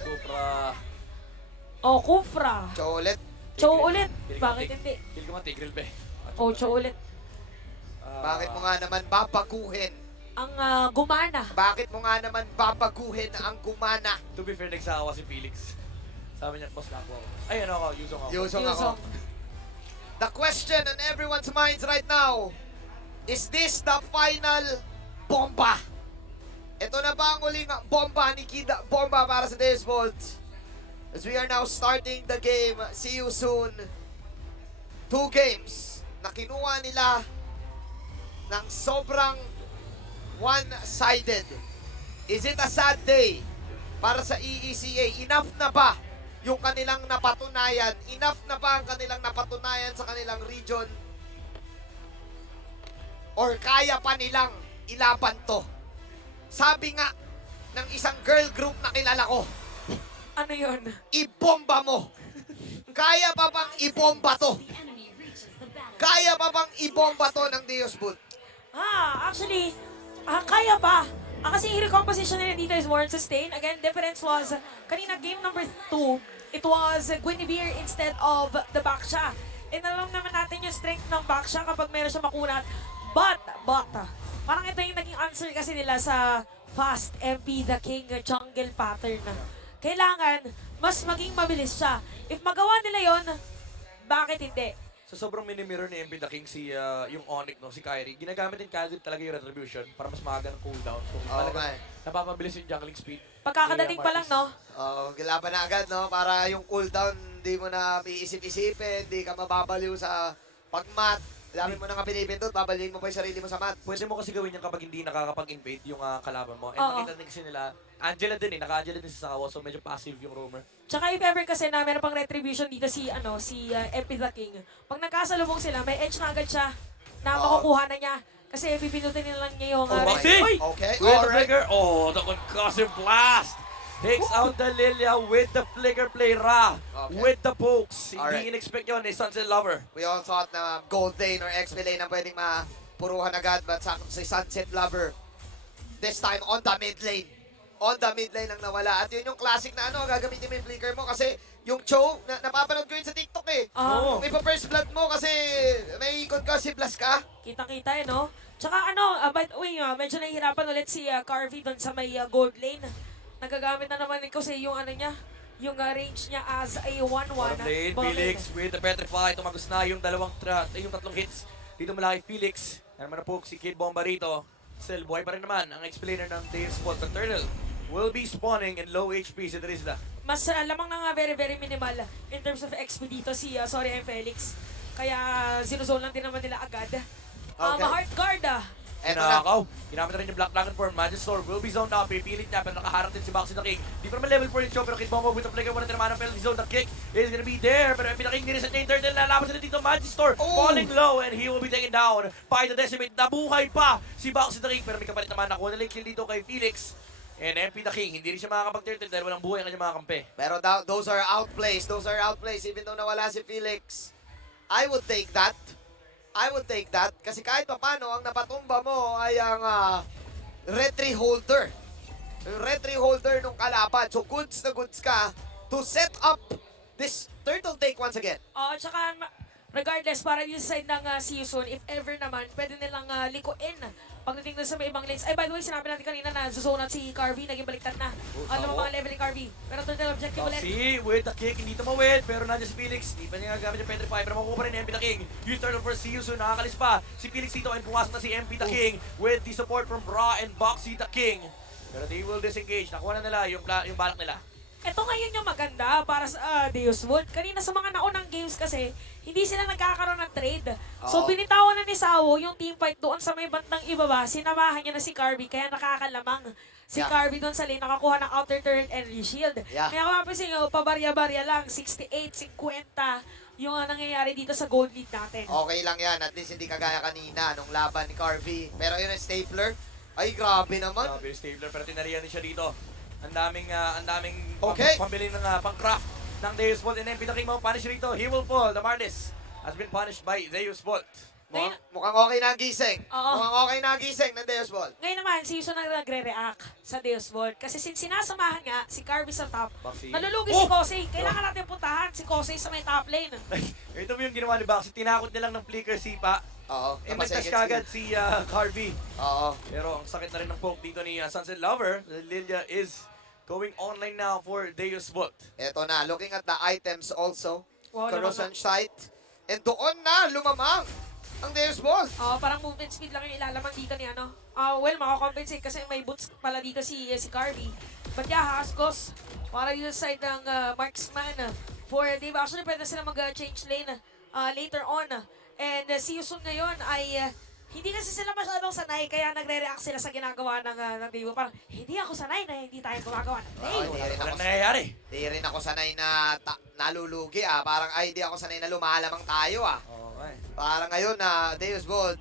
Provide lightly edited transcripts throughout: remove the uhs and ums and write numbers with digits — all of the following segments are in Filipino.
Kufra. Oh, Kufra. Cho ulit. Cho ulit. Bakit hindi? Kill ko nga Tigreal ba eh. Oh, Cho ulit. Bakit mo nga naman babaguhin? Ang gumana. Bakit mo nga naman babaguhin ang gumana? To be fair, nagsawa si Felix. Sabi niya, boss na ako. Ay, ano ako, Yuzong ako. Yusong ako. Yusong. The question on everyone's minds right now, is this the final bomba? Ito na ba ang uling bomba ni Kida Bomba para sa Deus Vault? As we are now starting the game, see you soon. 2 games na kinuha nila ng sobrang one-sided. Is it a sad day para sa EECA? Enough na ba yung kanilang napatunayan? Enough na ba ang kanilang napatunayan sa kanilang region? Or kaya pa nilang ilaban to? Sabi nga ng isang girl group na kilala ko, Ano yun? ibomba mo! Kaya pa bang ibomba to? Kaya pa bang ibomba to ng Deus Vault? Actually, kaya pa. Kasi yung recomposition nila dito is more sustain. Again, difference was, kanina game number 2, it was Guinevere instead of the Baksha. And alam naman natin yung strength ng Baksha kapag meron siya makunat. But, parang ito yung naging answer kasi nila sa fast MP the King jungle pattern. Kailangan, mas maging mabilis siya. If magawa nila yon, bakit hindi? So sobrang mini-mirror ni MB The King yung Onyx, no, si Kyrie. Ginagamit din Kyrie talaga yung Retribution para mas maaga ng cooldown. So talaga napapabilis yung jungling speed. Pagkakadating pa lang, no? Gilaban na agad, no? Para yung cooldown, hindi mo na iisip-isipin, hindi ka mababaliw sa pag-mat. Dami mo na nga pinipindot, babalihin mo pa yung sarili mo sa mat. Pwede mo kasi gawin yan kapag hindi nakakapag-invade yung kalaban mo. And Oo. nakita din kasi nila, Angela din eh, naka-Angela din sa Sawa, so medyo passive yung roamer. Tsaka if ever kasi na meron pang retribution dito si MP the King. Pag nagkasalubong sila, may edge na agad siya na makukuha na niya. Kasi pipinutin nila lang niya yung... Boxing! Uy! Okay, With the alright. flicker, the concussive blast! Takes out the Lilia with the flicker play, Ra. Okay. With the pokes. Alright. Hindi in-expect yun ni Sunset Lover. We all thought na gold lane or XP lane ang pwedeng mapuruhan agad, but sa si Sunset Lover, this time on the mid lane. On the mid lane ang nawala. At yun yung classic na gagamitin mo yung flicker mo kasi yung Cho, napapanood ko yun sa TikTok eh. Oo. Kung ipa-first blood mo kasi may ikot ka, si Blast ka. Kitang-kita eh, no? Tsaka by the way, medyo nahihirapan ulit si Carvey doon sa may gold lane. Nagagamit na naman kasi yung yung range niya as a 1-1. Bottom lane, Felix with the Petrify. Tumagos na yung yung tatlong hits. Dito mula kay Felix. Yan naman na po si Kid Bomba rito. Still, buhay pa rin naman ang explainer ng Deus Vault. The Turtle will be spawning in low HP si Drizla. Mas lamang na nga very, very minimal in terms of XP dito si Felix. Kaya zinuzone lang din naman nila agad. Heart Guard Eto na. Pinakaw. Ginamit na rin yung Black Dragon form. Magister will be zoned out. Pipilit niya pero nakaharap din si Boxy the King. Di pa naman level 4 yung show pero Kid Bomba with the flicker. Wala naman ang penalty zone. The kick is gonna be there. Pero MB the King din sa niya yung turtle. Lalaban sila dito. Magister falling low and he will be taken down by the Decimate. Nabuhay pa si Boxy the King pero may kapalit naman. Nakuha na link kill dito kay Felix. And MP the King, hindi rin siya makakapag-turtle dahil walang buhay ang kanyang mga kampe. Pero those are outplays. Those are outplays even though nawala si Felix. I would take that. Kasi kahit pa paano, ang napatumba mo ay ang retry holder. Yung retry holder nung kalaban. So goods na goods ka to set up this turtle take once again. Tsaka regardless, para yung side ng See You Soon, if ever naman, pwede nilang likuin pagdating doon sa may ibang lanes. Ay, by the way, sinabi natin kanina na zone out si Carvey, naging baliktad na. Ano mga level ni Carvey. Pero total objective ulit. See, with the kick, hindi tumawid, pero nandiyan si Felix. Hindi pa niya gagamit yung Petrify, pero makukuha pa rin MP the King. Yung turtle for See You Soon, nakakalis pa. Si Felix dito, and pumasok na si MP the King with the support from Bra and Boxy the King. Pero they will disengage. Nakuha na nila yung balak nila. Ito ngayon yung maganda para sa Deus Vault. Kanina sa mga naunang games kasi, hindi sila nagkakaroon ng trade. So binitawan na ni Sawo yung teamfight doon sa may bandang ibaba. Sinamahan niya na si Carvey, kaya nakakalamang si Carvey doon sa lane. Nakakuha ng outer turret energy shield. Kaya kung mapapansin nyo, pabarya-barya lang, 68, 50 yung nangyayari dito sa gold lead natin. Okay lang yan. At least hindi kagaya kanina nung laban ni Carvey. Pero yun ang stapler. Ay, grabe naman. Grabe yung Stabler, pero tinarihan din siya dito. Ang daming pambili ng pang-craft ng Deus Vault. And MP the King mo punish rito. He will fall. The Martis has been punished by Deus Vault. Mukhang okay na ang gising. Oo. Mukhang okay na ang gising ng Deus Ball. Ngayon naman, si Yusun ang nagre-react sa Deus Vault. Kasi since sinasamahan nga si Carby sa top, Baxi. nalulugi si Kosei. Kailangan natin puntahan si Kosei sa may top lane. Ito mo yung ginawa ni Baxi. Tinakot nilang ng flicker sipa. Oo. And nag-touch kagad si Carby. Oo. Pero ang sakit na rin ng poke dito ni Sunset Lover. Lilia is going online now for Deus Vault. Eto na, looking at the items also. Wow, Corrosion Sight. And doon na lumamang ang Deus Ball. Parang movement speed lang yung ilalamang dito ni ano. Well, makakompensate kasi may boots pala dito si Carby. But yeah, Hasgos, para yung side ng marksman for Dave. Actually, pwede sila mag-change lane later on. And si Yusun ngayon ay hindi kasi sila masyadong sanay kaya nagre-react sila sa ginagawa ng Dave. Parang, hindi ako sanay na hindi tayo gumagawa ng Dave. Hindi rin ako Walang nangyayari. Di rin ako sanay na nalulugi Parang ay di ako sanay na lumalamang tayo Okay. Parang ngayon na Deus Vault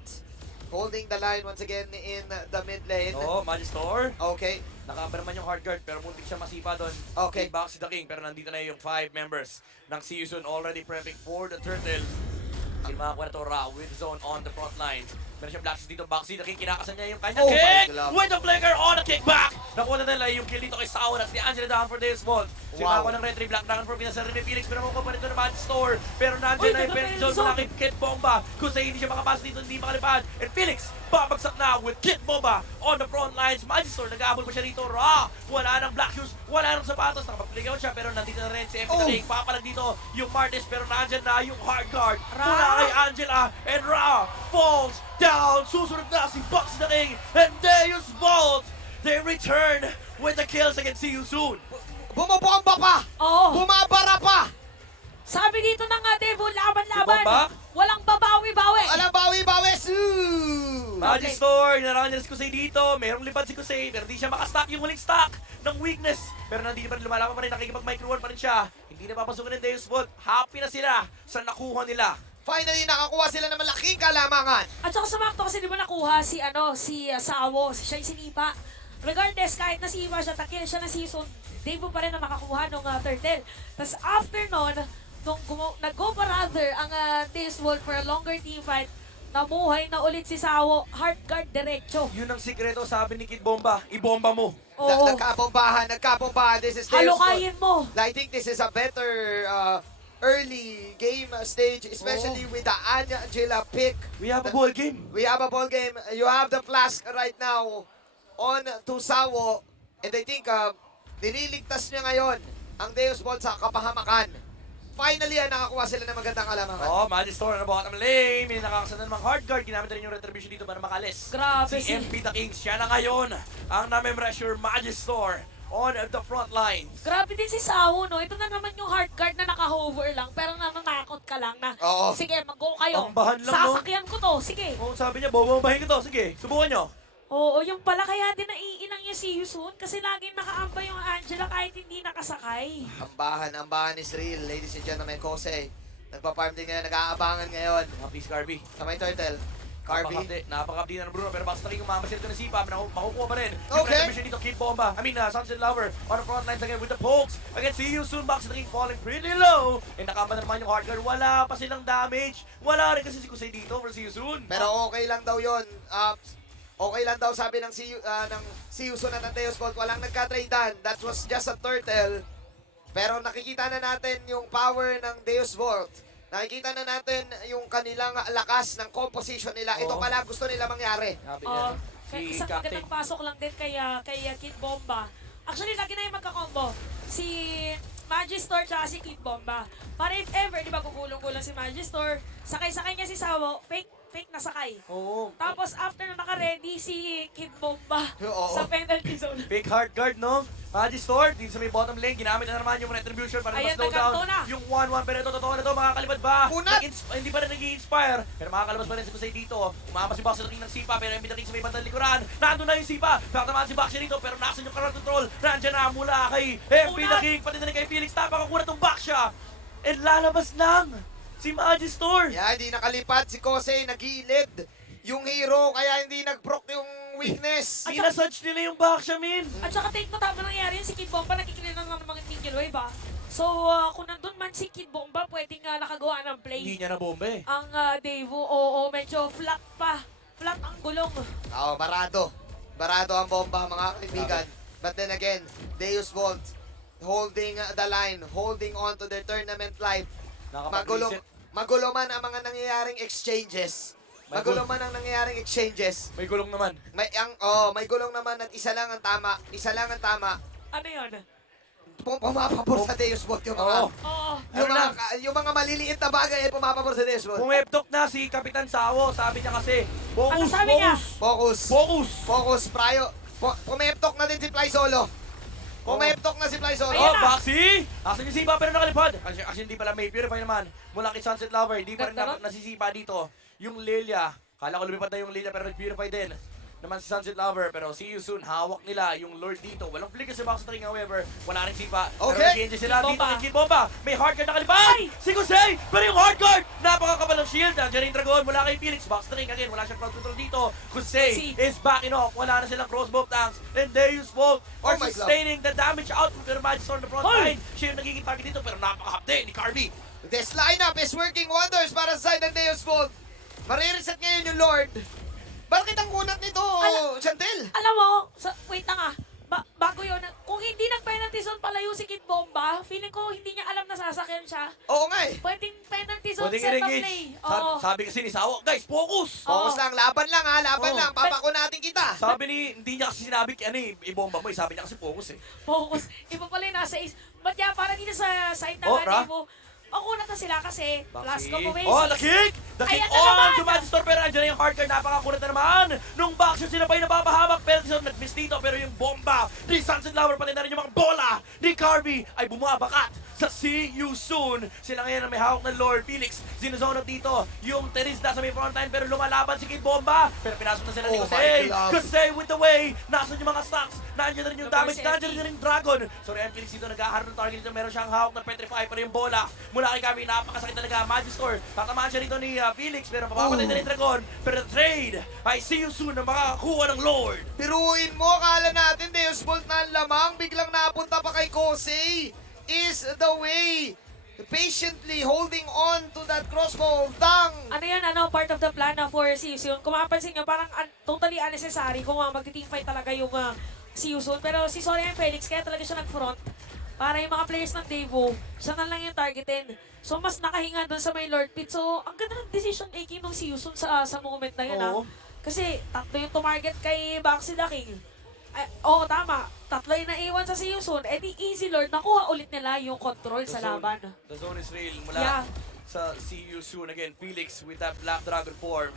holding the line once again in the mid lane. Oo, Magistor. Okay. Nakamba naman yung hard guard pero muntik siya masipa doon. Okay. Kay Baxi the King pero nandito na yung 5 members ng Season already prepping for the turtle. Kinamakuha na to Ra with zone on the front lines. Meron siyang blacks dito, Baxi the King, kinakasan niya yung kanyang Oh my kick! God. With the flicker on the kickback! Nakuha na nila yung kill dito kay Sao at si Angela down for Deus Vault. Wow. Sinako ng Red 3 Black Dragon for pinasa rin ni Felix pero makuha pa rin ito ng Magistor. Pero nandiyan Uy, na yung taga Penny Penny Zone Zone. mula kay Kid Bomba. Kung sa hindi siya makapasok dito, hindi makalipad. And Felix, babagsak na with Kid Bomba on the front lines. Magistor, nag-aabol pa siya dito. Ra! Wala nang black shoes, wala nang sapatos. Nakapag-playground siya pero nandito na rin si MP King. Papalag dito yung Martis pero nandyan na yung hard guard. Ra! Mula kay Angela and Ra falls down. Susunod na si Bucks the King and Deus Vault. They return with the kills against See You Soon. Bumabomba pa! Oo. Bumabara pa! Sabi dito ng Devo, laban-laban. Si Bomba? Walang babawi-bawi. Alam, bawi-bawi! Suu! Magistor, narangan niya si Kusei dito. Merong lipad si Kusei, pero di siya makastack yung huling stack ng weakness. Pero nandito pa rin, lumalaban pa rin, nakikipag-micro pa rin siya. Hindi na papasukin ng Deus Vault. Happy na sila sa nakuha nila. Finally, nakakuha sila ng malaking kalamangan. At saka sumakto kasi di ba nakuha si Sawo, siya yung sinipa. Regardless, kahit nasipa siya, takil siya na season, Dave pa rin na makakuha ng turtle. Tapos after nun, nung nag-go pa rather ang Deus Vault for a longer team fight, namuhay na ulit si Sawo, hard guard diretso. Yun ang sikreto, sabi ni Kid Bomba, ibomba mo. Oo, Nagkabombahan. This is Deus Vault. halukayin mo. I think this is a better early game stage, especially with the Angela pick. We have a ball game. We have a ball game. You have the flask right now on to Sawo. And I think nililigtas niya ngayon ang Deus Vault sa kapahamakan. Finally, nakakuha sila ng magandang kalamangan. Oh, Magistor na bottom lane. May nakakasana namang hard guard. Ginamit rin yung retribution dito para makalis. Grabe Si MP the King, siya na ngayon ang name-pressure Magistor on the front lines. Grabe din si Sawo, no? Ito na naman yung hard guard na naka-hover lang, pero nanatakot ka lang na, Oo. sige, mag-go kayo. Ang bahan lang, no? Sasakyan ko to, sige. Oh, sabi niya, bobombahin ko to. Sige, subukan nyo. Oo, yung pala kaya din naiinang niya si Yusun kasi laging nakaambay yung Angela kahit hindi nakasakay. Ang bahan is real, ladies and gentlemen. Kosei, nagpa-farm din ngayon, nag-aabangan ngayon. Please, Carby. Sa may turtle. Carby. Napakapdi na ng Bruno, pero basta rin umamasil ito ng Sipa, makukuha pa rin. Okay. Yung retribution dito, Kid Bomba. Sunset Lover on the front lines again with the pokes. Again, see you soon, Box the King falling pretty low. And nakamba na naman yung hard guard. Wala pa silang damage. Wala rin kasi si Kusei dito for see you soon. Pero okay lang daw yun. Okay lang daw sabi ng si Yusun at ng Deus Vault. Walang nagka-tradean. That was just a turtle. Pero nakikita na natin yung power ng Deus Vault. Nakikita na natin yung kanilang lakas ng composition nila. Ito Oo. pala gusto nila mangyari. Sabi Oo, niya, si isang Captain. magandang pasok lang din kay Kid Bomba. Actually, lagi na yung magkakombo. Si Magistor tsaka si Kid Bomba. Para if ever, di ba, gugulong-gulong si Magistor, sakay-sakay niya si Sawo, fake na sakay. Oo. Tapos after na naka-ready si Kid Bomba Oo. sa penalty zone. Big hard guard, no? Magistor, dito sa may bottom lane, ginamit na naman yung retribution para Ayan, ma-slow down nagkanto na. yung 1-1. Pero ito, totoo na to, makakalibad ba? Unat! Hindi pa rin nag-i-inspire. Pero makakalabas pa rin si Kusei dito. Umama si Boxer ng Sipa, pero MP the King sa may bandang likuran. Nandun na yung Sipa. Pakatamaan si Boxer dito, pero nasan yung current control. Nandiyan na mula kay MP the Unat! King, pati na rin kay Felix. Napakakuha tong back siya. And lalabas lang si Magistor. Yeah, hindi nakalipad si Kosei, nag-iilid yung hero, kaya hindi nag-proc yung weakness. Sinasudge nila yung back siya, min. At saka take note habang nangyari yun, si Kid Bomba nakikinig ng mga minion wave So, kung nandun man naman si Kid Bomba pwedeng nakagawa ng play. Hindi niya na bomba eh. Ang Devo, oo, medyo flat pa. Flat ang gulong. Oo, barado. Barado ang bomba, mga kaibigan. But then again, Deus Volt holding the line, holding on to their tournament life. Magulo, Nakapag-reset. magulo man ang mga nangyayaring exchanges. Magulo man ang nangyayaring exchanges. May gulong naman. May gulong naman at isa lang ang tama. Isa lang ang tama. Ano yun? Pumapabor sa Deus Volt yung mga... Oo. Oo. Yung mga maliliit na bagay ay pumapabor sa Deus Volt. Pumeptok na si Kapitan Sawo. Sabi niya kasi, focus, Ano sabi niya? Focus. Focus. Focus, Prayo. Pumeptok na din si Fly Solo. Pumeptok na si Fly Solo. Ayan Oh, na. Baxi! Asan yung sipa pero nakalipad? Actually, hindi pala may purify naman. Mula kay Sunset Lover, hindi pa rin Ganda nun. nasisipa dito. Yung Lilia, kala ko lumipad na yung Lilia pero nag-purify din. Naman si Sunset Lover, pero see you soon. Hawak nila yung Lord dito. Walang flicker sa box na ring, however. Wala rin sipa. Pero Okay. nag-enjoy sila Kid dito Bomba. kay Kid Bomba. May hardcard na kalipad! Si Jose! Pero yung hardcard! Napakakapal ng shield. Nandiyan rin Dragon mula kay Felix. Box na ring again. Wala siyang crowd control dito. Jose Si- is backing off. Wala na silang crossbow tanks. And Deus Volt are Oh my God. sustaining the damage output. Pero Magic on the front Hoy! line. Siya yung nagiging target dito. Pero napakahapde ni Carby. This lineup is working wonders para sa side ng Deus Volt. Marireset ngayon yung Lord. Bakit ang kunat nito, Chantel? Alam mo, wait lang bago yun, kung hindi nag-penalty zone palayo si Kid Bomba, feeling ko hindi niya alam na sasakyan siya. Oo nga eh. Pwedeng penalty zone Pwedeng set up i-engage. play. Oo. Sabi kasi ni Sawo, guys, focus! Focus lang, laban lang ha, laban Oo. lang. Papako natin kita. Sabi hindi niya kasi sinabi, ibomba mo. Sabi niya kasi focus eh. Focus. Iba pala yung nasa is. Ba't kaya para dito sa side ng Oh, Ra? Devo? Ang kunat na sila kasi last Baxi. couple ways. Oh, the kick! The kick Ayan na on naman! to Magister, pero andyan na yung hardcard. Napakakulat na naman. Nung boxer sila pa yung napapahamak. Pero nag-miss dito. Pero yung bomba ni Sunset Lover, pati na rin yung mga bola ni Carby ay bumabakat sa See You Soon. Sila ngayon ang may hawak ng Lord Felix. Sinozone up dito. Yung Teris nasa may frontline pero lumalaban si Kid Bomba. Pero pinasok na sila ni Oh Jose. my God. Jose with the way. Nasaan yung mga stocks. Nandiyan na rin yung damage. Number Nandiyan na rin yung Dragon. So Ryan Felix dito nag-aharap ng target dito. Meron siyang hawak ng Petrify. Pero yung bola mula kay Carby, napakasakit talaga. Magister. Tatamaan siya rito ni Felix. Pero mapapatay na rin Dragon. Pero the trade ay See You Soon na makakakuha ng Lord. Piruin mo, akala natin Deus Volt na ang lamang. Biglang napunta pa kay Kosei. Is the way. Patiently holding on to that crossbow. Dang! Ano yan, part of the plan na for season. Kung mapapansin nyo, parang totally unnecessary kung mag-teamfight talaga yung season. Pero si Sorian Felix, kaya talaga siya nag-front. Para yung mga players ng Devo, siya na lang yung targetin. So, mas nakahinga doon sa may Lord Pit. So, ang ganda ng decision making ng season sa moment na yun, Oo. Kasi, tatlo yung tumarget kay Baxi the King. Oo, tama. Tatlo yung naiwan sa season. Eh di easy Lord, nakuha ulit nila yung control sa laban. The zone is real. Mula Yeah. sa See You Soon again. Felix with that Black Dragon form.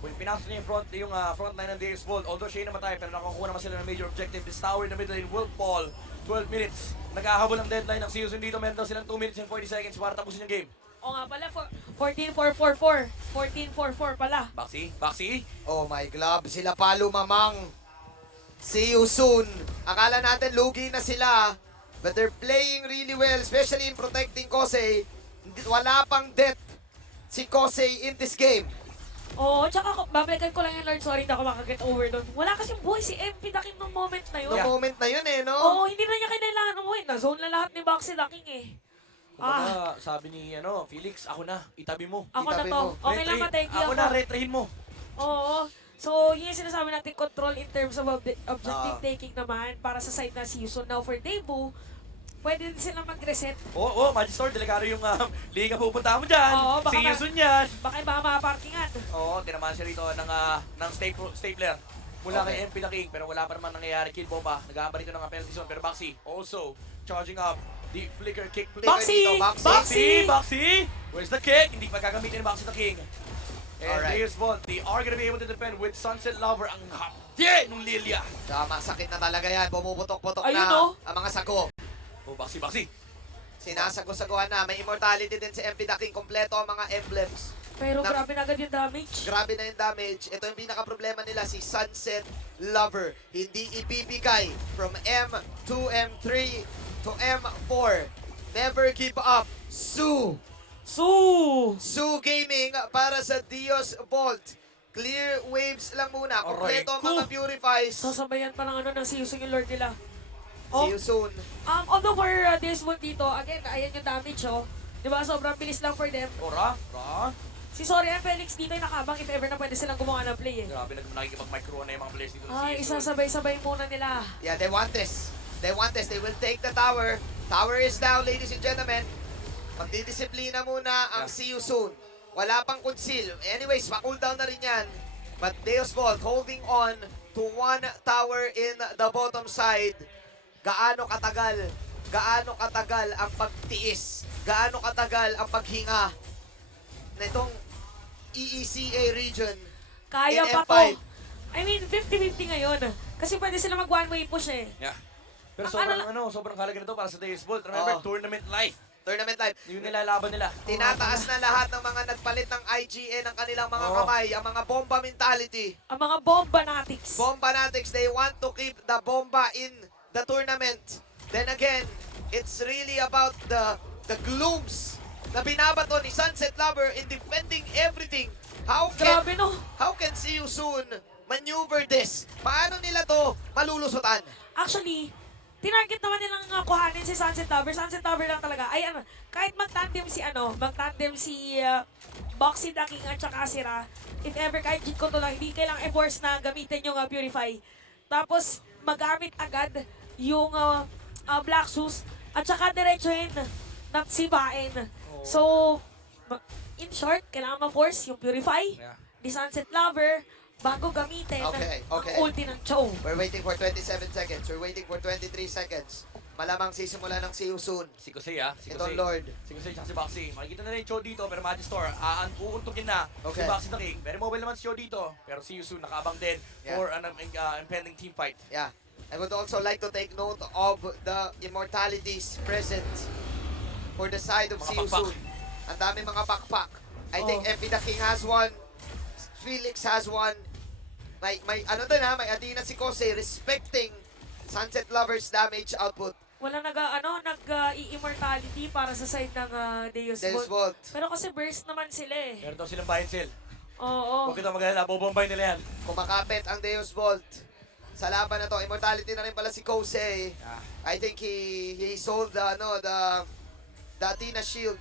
When pinasok niya yung front line ng Deus Volt, although siya yung namatay, pero nakakuha naman sila ng major objective. This tower in the middle lane will fall. 12 minutes. Naghahabol ang deadline ng See You Soon dito. Meron daw silang 2 minutes and 40 seconds para tapusin yung game. Oo nga pala, 14-4-4-4. 14-4-4 pala. Baxi. Oh my glove, sila pa lumamang. See you soon. Akala natin lugi na sila. But they're playing really well, especially in protecting Kosei. Wala pang death si Kosei in this game. Oo, tsaka babalikan ko lang yung Lord, sorry, hindi ako makaget over doon. Wala kasing buhay si MP Dakim nung moment na yun. No Yeah. moment na yun eh, no? Oo, hindi na niya kailangan umuwi. Na-zone na lahat ni Baxi Daking eh. Kumbaga, sabi ni Felix, ako na, itabi mo. Ako na Itabi to. mo. Okay lang, mategi Ako na, retrahin mo. Oo. So, yun yung sinasabi natin, control in terms of objective Ah. taking naman para sa side na season. Now, for Devo, pwede din silang mag-reset. Oo, Magister, delikado yung liga pupunta mo dyan. Oo, baka See You Soon yan. Baka baka makaparkingan. Oo, tinamaan siya rito ng stapler. Mula Okay. kay MP the King, pero wala pa naman nangyayari. Kid Bomba, nag-aamba rito ng penalty zone. Pero Baxi, also charging up. The flicker kick play. Baxi! Baxi! Where's the kick? Hindi pa gagamitin ni Baxi the King. And Alright. here's Volt. They are gonna be able to defend with Sunset Lover. Ang hapdi nung Lilia. Tama, sakit na talaga yan. Bumuputok-putok Ayun, na oh. ang mga sago. Oh, Baxi. Sinasago-saguhan na. May immortality din si MP Daking. Kompleto ang mga emblems. Pero Na- grabe na agad yung damage. Grabe na yung damage. Ito yung pinaka-problema nila, si Sunset Lover. Hindi ibibigay from M to M3 to M4. Never give up. Sue Gaming para sa Dios Volt. Clear waves lang muna. Kompleto ang mga purifies. Sasabayan pa lang ng season yung Lord nila. See you soon. Although for this one dito, again, ayan yung damage, oh. Diba? Sobrang bilis lang for them. O, Ra? Si Sorian Felix dito ay nakabang if ever na pwede silang gumawa ng play eh. Grabe, nakikipag-micro na yung mga players dito. Ay, isasabay-sabay muna nila. Yeah, they want this. They want this. They will take the tower. Tower is down, ladies and gentlemen. Magdidisiplina muna ang see you soon. Wala pang conceal. Anyways, pa-cooldown na rin yan. But Deus Vault holding on to one tower in the bottom side. Gaano katagal ang pagtiis? Gaano katagal ang paghinga nitong EECA region Kaya in pa M5? to. I mean, 50-50 ngayon. Kasi pwede sila mag one-way push eh. Yeah. Pero Ang sobrang halaga nito para sa Deus Vault. Remember, Oo. tournament life. Tournament life. Yung nilalaban nila. Tinataas na lahat ng mga nagpalit ng IGN ng kanilang mga Oo. kamay, ang mga bomba mentality. Ang mga bomba natics. Bomba Natics, they want to keep the bomba in the tournament. Then again, it's really about the glooms na binabato ni Sunset Lover in defending everything. Grabe no. How can See You Soon maneuver this? Paano nila to malulusutan? Actually, tinarget naman nilang kuhanin si Sunset Lover. Sunset Lover lang talaga. Ay ano, kahit magtandem si Boxy the King at saka si Ra, if ever kahit cheat ko to lang, hindi kailang i-force na gamitin yung Purify. Tapos, magamit agad yung Black Shoes at saka diretsuhin ng sibain. So, in short, kailangan ma-force yung Purify, Yeah. ni Sunset Lover, bago gamitin Okay. ang ulti ng Cho. We're waiting for 27 seconds. We're waiting for 23 seconds. Malamang sisimula ng See You Soon. Si Kusei, Si Itong Kusei. Lord. Si Kusei tsaka si Boxy. Makikita na rin yung Cho dito, pero Magistor, uuntugin na Okay. si Boxy the King. Very mobile naman si Cho dito, pero see you soon, nakaabang din Yeah. for an impending team fight. Yeah. I would also like to take note of the immortalities present for the side of Mga See You pakpak. Soon. Ang dami mga pakpak. I think Oh. MP the King has one. Felix has one. May ano din ha, may Adina si Kose respecting Sunset Lover's damage output. Wala nag-i-immortality para sa side ng Deus Deus Vault. Vault. Pero kasi burst naman sila eh. Meron daw silang buy and sell. Oo. Huwag kita mag-alala, bobombay nila yan. Kumakapit ang Deus Vault. Sa laban na to, immortality na rin pala si Kose. I think he sold the Athena shield.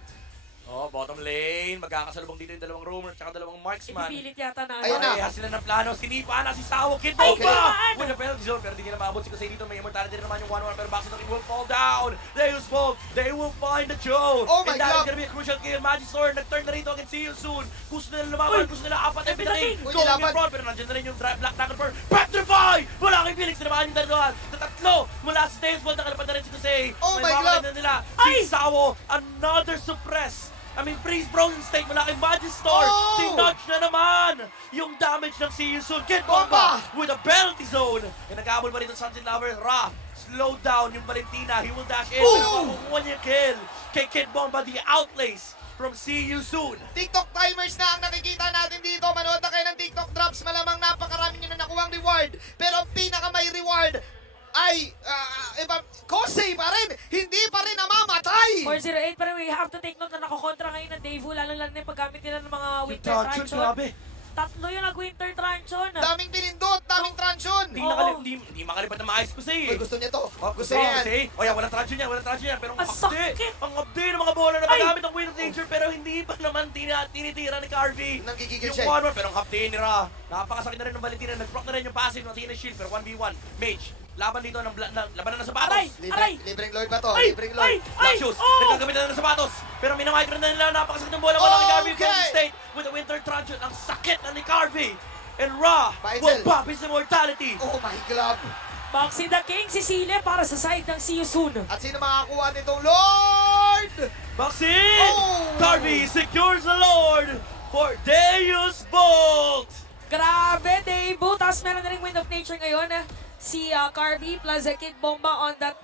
Oh, bottom lane, magkakasalubong dito yung dalawang roamer at dalawang marksman. Ipipilit yata na. Ayun na. Parehas sila ng plano, sinipa na si Sawo Kid Ay, Bomba! kailangan! With the penalty zone, pero di nila maabot si Kusei dito. May immortality rin naman yung 1-1, pero Boxy Talking will fall down. Deus Vault, they will find the Joe. Oh my And that is God! gonna be a crucial kill. Magistor, nag-turn na rito against See You Soon. Gusto nila lumaban, Uy! gusto nila apat Every everything. time! Uy, Going nilaban! in front, pero nandiyan na rin yung Black Dragon for Petrify! Wala kay Felix, tinamaan yung dalawa. Tatlo, mula sa Deus Vault, nakalapad na rin si Kusei. Oh May my mga God! kanya nila. Ay! Si Sawo, another suppress. Freeze frozen state mula kay Magistor. Oh! Tinudge na naman yung damage ng See You Soon. Kid Bomba! Bomba with a penalty zone. E nag-aabol pa rin ng Sunset Lover. Ra, slow down yung Valentina. He will dash in. Ooh! Pero makukuha niya yung kill. Kay Kid Bomba, the outlays from See You Soon. TikTok timers na ang nakikita natin dito. Manood na kayo ng TikTok drops. Malamang napakarami nyo na nakuha ang reward. Pero ang pinaka may reward ay Kosei pa rin. Hindi pa rin namamatay. 408 pa rin, we have to take note na nakokontra ngayon ng Daewoo, lalo-lalo na yung paggamit nila ng mga Winter Truncheon, Truncheon. grabe. Tatlo yung nag-Winter Truncheon. Daming pinindot, daming transyon. Oo. Hindi makalipat na maayos ko Uy, sa'yo. gusto niya to. Gusto Kasi, niya yan. O yan, walang transyon yan. Pero ang Ang abdi. sakit! Ang abdi ng mga bola na Ay! magamit ng Wheel of Nature, pero hindi pa naman tinitira ni Carvey. Nanggigigil Yung siya. 1-1, pero ang kapti ni Ra. Napakasakit na rin ng Valentina. Nag-block na rin yung passive ng Athena Shield, pero 1v1. Mage, laban dito ng labanan ng sapatos. Aray! Aray! Libreng Lord ba to? Ay! Libreng Ay! Lord. Black shoes, Oh! nagkagamit na ng sapatos. Pero minamicro na nila, napakasakit ng bola. Wala kay Carvey, Okay! Golden State with the Winter Truncheon. Ang sakit na ni Carvey. And Ra Baitzel. will pop his immortality. Oh my God. Boxy the King, si Sile para sa side ng See You Soon. At sino makakakuha nitong Lord? Maxine! Oh! Carvey secures the Lord for Deus Vault! Grabe, Daewoo. Tapos meron na rin Wind of Nature ngayon. Si Carvey plus Kid Bomba on that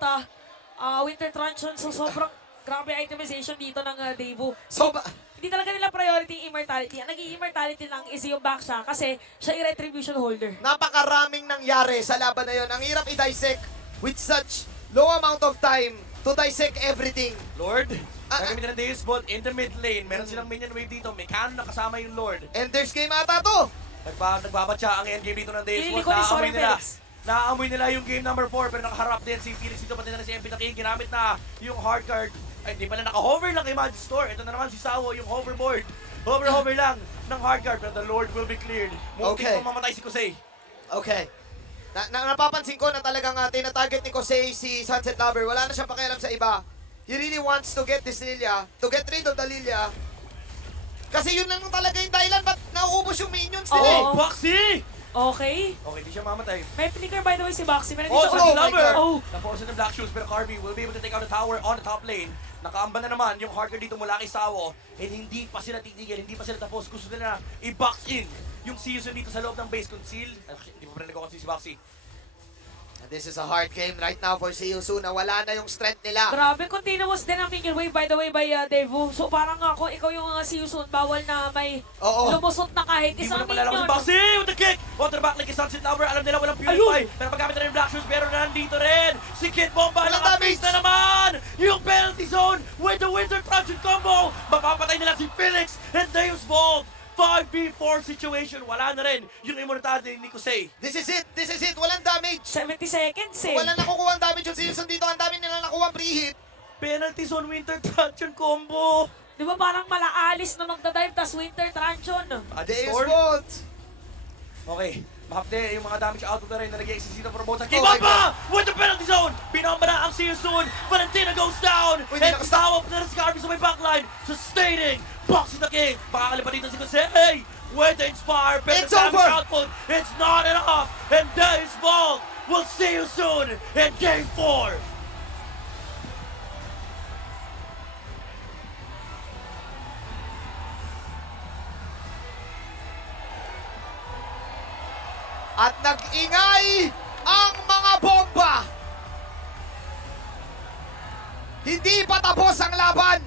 Winter Truncheon. So sobrang grabe itemization dito ng Daewoo. So, Hindi talaga nila priority yung immortality. Ang nag-i-immortality lang is yung back siya kasi siya yung retribution holder. napakaraming nangyari sa laban na yon. Ang hirap i-dissect with such low amount of time to dissect everything. Lord, gagamitin ng Deus Vault in the mid lane. Meron silang minion wave dito. May cannon na kasama yung Lord. Ender's game ata to. Nagbabatsa ang endgame dito ng Deus Vault. Ililiko ni Naaamoy Soren nila. Felix. Naaamoy nila yung game number 4 pero nakaharap din si Felix dito pati na si MP the King. Ginamit na yung hard card Ay, di pala naka-hover lang kay Magistore. Ito na naman si Sawo, yung hoverboard. Hover lang ng hardguard, pero the Lord will be cleared. Muntik Okay. pang mamatay si Kosei. Okay. Napapansin ko na talagang tina-target ni Kosei si Sunset Lover. Wala na siyang pakialam sa iba. He really wants to get this Lilia, to get rid of the Lilia. Kasi yun lang talaga yung dahilan ba't nauubos yung minions nila eh. Oo. Boxy! Okay. Okay, di siya mamatay. May flicker by the way si Boxy. Meron Oh, din siya Sunset my Lover! God. Oh. Na-force ng Black Shoes, pero Carby will be able to take out the tower on the top lane. Nakaamba na naman yung hardguard dito mula kay Sawo. And hindi pa sila titigil, hindi pa sila tapos. Gusto nila na i-box in yung Season dito sa loob ng base conceal. Hindi pa pala nag-concede si Boxy. And this is a hard game right now for Seiyusu na wala na yung strength nila. Grabe, continuous din ang finger wave by the way by Devu. So parang ako, ikaw yung si Yusun, bawal na may Oo. lumusot na kahit Hindi mo isang na malalaman si minion. Boxy with the kick! Water back like Sunset Lover. Alam nila walang purify. Pero paggamit na rin yung Black Shoes, pero nandito rin si Kid Bomba. Walang Naka-face damage. na naman yung penalty zone with the Winter Truncheon combo. Mapapatay nila si Felix and Deus Vault. 5v4 situation. Wala na rin yung immortality ni Kosei. This is it. This is it. Walang damage. 70 seconds eh. Wala nakukuha ang damage yung Seiyusu dito. Ang dami nilang nakuha ang pre-hit. Penalty zone Winter Truncheon combo. Di ba parang malaalis na magdadive tas Winter Truncheon? Deus Store. Vault. Okay. Mahapde yung mga damage output na rin na nag-exist dito for both sa Oh my Kibaba with the penalty zone. Pinamba na ang Season. Valentina goes down. Uy, And di Sawa pa na rin si Carby sa may backline. Sustaining. Boxing the king. Makakalipad dito si Kosei. With the inspire. Pero It's the damage over. output. It's not enough. And Days Vault. We'll see you soon in Game 4. At nag-ingay ang mga bomba. Hindi pa tapos ang laban.